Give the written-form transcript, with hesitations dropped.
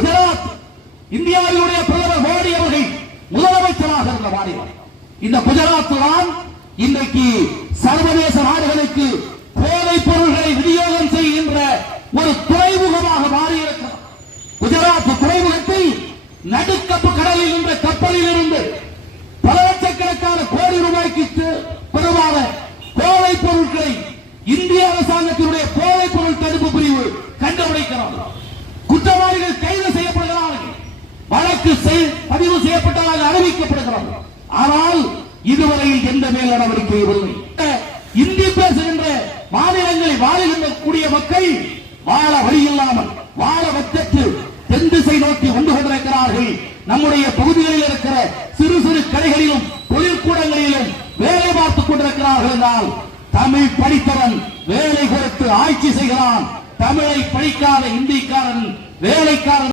குஜராத் இந்தியாவினுடைய பிரதமர் மோடி அவர்கள் முதலமைச்சராக இருந்த மாநிலம் இந்த குஜராத் தான் இன்றைக்கு சர்வதேச நாடுகளுக்கு போதைப் பொருள்களை விநியோகம் செய்கின்ற ஒரு துறைமுகமாக மாறியிருக்கிறது. குஜராத் துறைமுகத்தில் நடுக்கப்பு கடலில் என்ற கப்பலில் இருந்து பல லட்சக்கணக்கான கோடி ரூபாய்க்கு பெருமான போதைப் பொருட்களை இந்திய அரசாங்கத்தினுடைய போதைப் பொருள் தடுப்பு பிரிவு கண்டுபிடிக்கிறது. குற்றவாளிகள் கைது செய்யப்படுகிறார்கள், வழக்கு பதிவு செய்யப்பட்டதாக அறிவிக்கப்படுகிறது. ஆனால் இதுவரையில் எந்த மேல் நடவடிக்கையும் இல்லை. இந்தி பேசுகின்ற மாநிலங்களில் வாழுகின்ற மக்கள் வாழ வழி இல்லாமல் வாழ வச்சற்று தென் திசை நோக்கி வந்து கொண்டிருக்கிறார்கள். நம்முடைய பகுதிகளில் இருக்கிற சிறு சிறு கடைகளிலும் தொழிற்கூடங்களிலும் வேலை பார்த்துக் கொண்டிருக்கிறார்கள் என்றால் தமிழ் படித்தவன் வேலை கொடுத்து ஆட்சி செய்கிறான், தமிழை படிக்காத இந்திக்காரன் வேலைக்காரன்